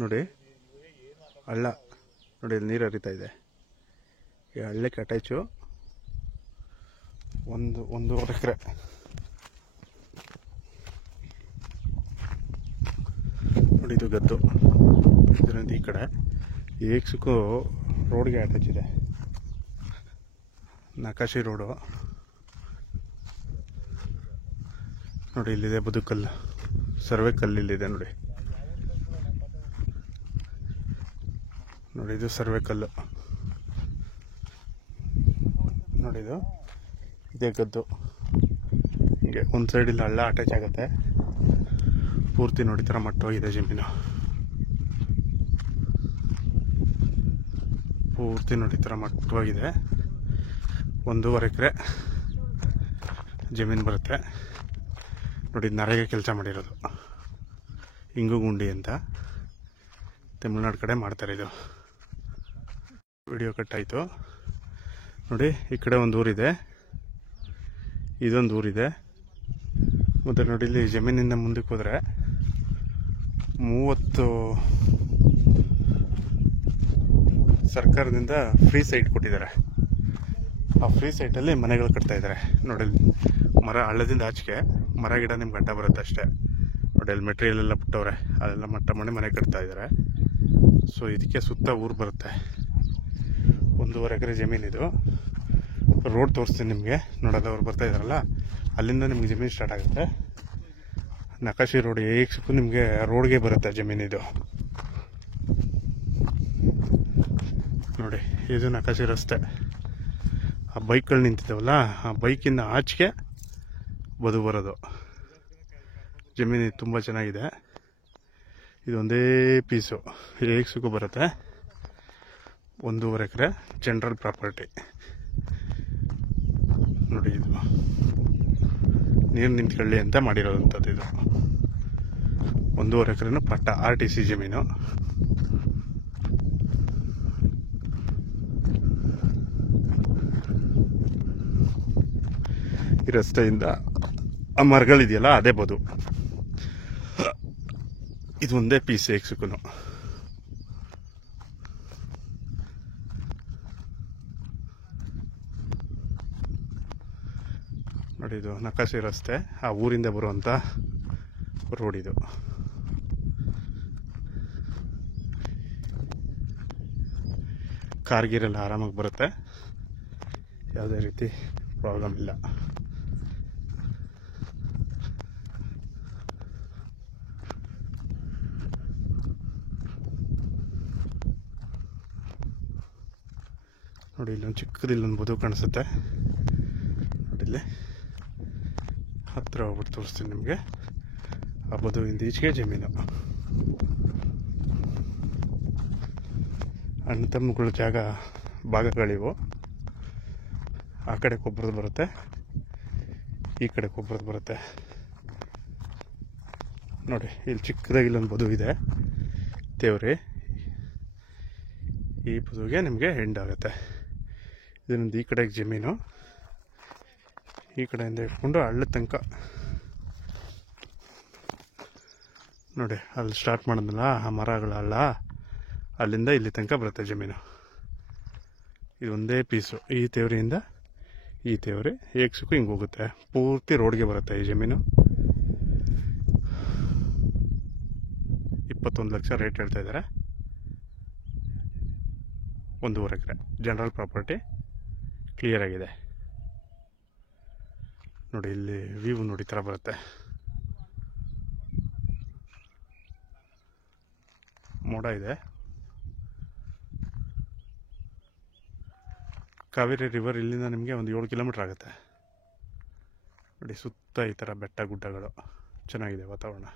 ನೋಡಿ ಹಳ್ಳ ನೋಡಿ, ಇಲ್ಲಿ ನೀರು ಹರಿತಾ ಇದೆ. ಈ ಹಳ್ಳಕ್ಕೆ ಅಟ್ಯಾಚು ಒಂದೂವರೆ ಎಕರೆ. ನೋಡಿ ಇದು ಗದ್ದು, ಇದರಿಂದ ಈ ಕಡೆ ಏಕ್ಸಕ್ಕೂ ರೋಡ್ಗೆ ಅಟ್ಯಾಚ್ ಇದೆ. ನಕಾಶಿ ರೋಡು ನೋಡಿ, ಇಲ್ಲಿದೆ ಬದುಕಲ್ಲು, ಸರ್ವೆ ಕಲ್ಲು ಇಲ್ಲಿದೆ ನೋಡಿ. ನೋಡಿ ಇದು ಸರ್ವೆ ಕಲ್ಲು ನೋಡಿ, ಇದೇ ಗದ್ದು. ಹೀಗೆ ಒಂದು ಸೈಡಿಲ್ಲಿ ಹಳ್ಳ ಅಟ್ಯಾಚ್ ಆಗುತ್ತೆ. ಪೂರ್ತಿ ನೋಡಿ ಥರ ಮಟ್ಟವಾಗಿದೆ ಜಮೀನು, ಪೂರ್ತಿ ನೋಡಿ ಥರ ಮಟ್ಟವಾಗಿದೆ. 1.5 ಎಕರೆ ಜಮೀನು ಬರುತ್ತೆ ನೋಡಿ. ನರೇಗೆ ಕೆಲಸ ಮಾಡಿರೋದು, ಇಂಗು ಗುಂಡಿ ಅಂತ ತಮಿಳ್ನಾಡು ಕಡೆ ಮಾಡ್ತಾರೆ. ಇದು ವಿಡಿಯೋ ಕಟ್ಟಾಯಿತು ನೋಡಿ. ಈ ಕಡೆ ಒಂದು ಊರಿದೆ, ಇದೊಂದು ಊರಿದೆ. ಮತ್ತು ನೋಡಿ ಇಲ್ಲಿ ಜಮೀನಿಂದ ಮುಂದಕ್ಕೆ ಹೋದರೆ 30 ಸರ್ಕಾರದಿಂದ ಫ್ರೀ ಸೈಟ್ ಕೊಟ್ಟಿದ್ದಾರೆ. ಆ ಫ್ರೀ ಸೈಟಲ್ಲಿ ಮನೆಗಳು ಕಟ್ತಾ ಇದ್ದಾರೆ ನೋಡಿ. ಮರ ಹಳ್ಳದಿಂದ ಆಚೆಗೆ ಮರ ಗಿಡ ನಿಮ್ಗೆ ಅಡ್ಡ ಬರುತ್ತೆ ಅಷ್ಟೇ ನೋಡಿ. ಅಲ್ಲಿ ಮೆಟೀರಿಯಲ್ ಎಲ್ಲ ಬಿಟ್ಟವ್ರೆ, ಅದೆಲ್ಲ ಮಟ್ಟ ಮಾಡಿ ಮನೆ ಕಟ್ತಾ ಇದ್ದಾರೆ. ಸೊ ಇದಕ್ಕೆ ಸುತ್ತ ಊರು ಬರುತ್ತೆ. 1.5 ಎಕರೆ ಜಮೀನಿದು. ರೋಡ್ ತೋರಿಸ್ತೀನಿ ನಿಮಗೆ ನೋಡೋದು. ಅವ್ರು ಬರ್ತಾ ಇದ್ದಾರಲ್ಲ, ಅಲ್ಲಿಂದ ನಿಮ್ಗೆ ಜಮೀನು ಸ್ಟಾರ್ಟ್ ಆಗುತ್ತೆ. ನಕಾಶಿ ರೋಡ್ ಏಕ್ಸಕ್ಕೂ ನಿಮಗೆ ರೋಡ್ಗೆ ಬರುತ್ತೆ ಜಮೀನಿದು ನೋಡಿ. ಇದು ನಕಾಶಿ ರಸ್ತೆ. ಆ ಬೈಕ್ಗಳು ನಿಂತಿದ್ದಾವಲ್ಲ, ಆ ಬೈಕಿಂದ ಆಚೆಗೆ ಬದು ಬರೋದು. ಜಮೀನು ತುಂಬ ಚೆನ್ನಾಗಿದೆ. ಇದೊಂದೇ ಪೀಸು ಏಕ್ಸಕ್ಕೂ ಬರುತ್ತೆ. 1.5 ಎಕರೆ ಜನರಲ್ ಪ್ರಾಪರ್ಟಿ ನೋಡಿ. ಇದು ನೀರು ನಿಂತ್ಕೊಳ್ಳಿ ಅಂತ ಮಾಡಿರೋದಂಥದ್ದು. ಇದು 1.5 ಎಕರೆನೂ ಪಟ್ಟ RTC ಜಮೀನು. ಈ ರಸ್ತೆಯಿಂದ ಆ ಮರಗಳಿದೆಯಲ್ಲ, ಅದೇ ಬದು. ಇದು ಒಂದೇ ಪೀಸ್ ಏಕ್ಸಕ್ಕೂ ನೋಡಿ. ಇದು ನಕಾಶಿ ರಸ್ತೆ, ಆ ಊರಿಂದ ಬರುವಂಥ ರೋಡ್ ಇದು. ಕಾರ್ಗಿರೆಲ್ಲ ಆರಾಮಾಗಿ ಬರುತ್ತೆ, ಯಾವುದೇ ರೀತಿ ಪ್ರಾಬ್ಲಮ್ ಇಲ್ಲ. ನೋಡಿ ಇಲ್ಲೊಂದು ಚಿಕ್ಕದಿಲ್ಲೊಂದು ಬದು ಕಾಣಿಸುತ್ತೆ ನೋಡಿ. ಇಲ್ಲಿ ಹತ್ತಿರ ಹೋಗ್ಬಿಟ್ಟು ತೋರಿಸ್ತೀನಿ ನಿಮಗೆ. ಆ ಬದುವಿಂದ ಈಚೆಗೆ ಜಮೀನು. ಅಣ್ಣ ತಮ್ಮಗಳ ಜಾಗ ಭಾಗಗಳಿವು. ಆ ಕಡೆ ಕೊಬ್ಬರದ್ದು ಬರುತ್ತೆ, ಈ ಕಡೆ ಕೊಬ್ಬರದ್ದು ಬರುತ್ತೆ ನೋಡಿ. ಇಲ್ಲಿ ಚಿಕ್ಕದಾಗಿ ಇಲ್ಲೊಂದು ಬದು ಇದೆ ದೇವ್ರಿ. ಈ ಬದುವಿಗೆ ನಿಮಗೆ ಎಂಡ್ ಆಗುತ್ತೆ. ಇದರಿಂದ ಈ ಕಡೆಗೆ ಜಮೀನು, ಈ ಕಡೆಯಿಂದ ಇಟ್ಕೊಂಡು ಹಳ್ಳದ ತನಕ ನೋಡಿ. ಅಲ್ಲಿ ಸ್ಟಾರ್ಟ್ ಮಾಡಿದ್ನಲ್ಲ ಆ ಮರಗಳ ಹಳ್ಳ, ಅಲ್ಲಿಂದ ಇಲ್ಲಿ ತನಕ ಬರುತ್ತೆ ಜಮೀನು. ಇದೊಂದೇ ಪೀಸು. ಈ ತೇವರಿಯಿಂದ ಈ ತೇವರಿ ಏಕ್ಸಕ್ಕೂ ಹಿಂಗೆ ಹೋಗುತ್ತೆ. ಪೂರ್ತಿ ರೋಡ್ಗೆ ಬರುತ್ತೆ ಈ ಜಮೀನು. 21 ಲಕ್ಷ ರೇಟ್ ಹೇಳ್ತಾ ಇದ್ದಾರೆ. 1.5 ಎಕರೆ ಜನರಲ್ ಪ್ರಾಪರ್ಟಿ, ಕ್ಲಿಯರ್ ಆಗಿದೆ ನೋಡಿ. ಇಲ್ಲಿ ವ್ಯೂ ನೋಡಿ ಥರ ಬರುತ್ತೆ. ಮೋಡ ಇದೆ. ಕಾವೇರಿ ರಿವರ್ ಇಲ್ಲಿಂದ ನಿಮಗೆ ಒಂದು 7 ಕಿಲೋಮೀಟ್ರ್ ಆಗುತ್ತೆ ನೋಡಿ. ಸುತ್ತ ಈ ಥರ ಬೆಟ್ಟ ಗುಡ್ಡಗಳು, ಚೆನ್ನಾಗಿದೆ ವಾತಾವರಣ.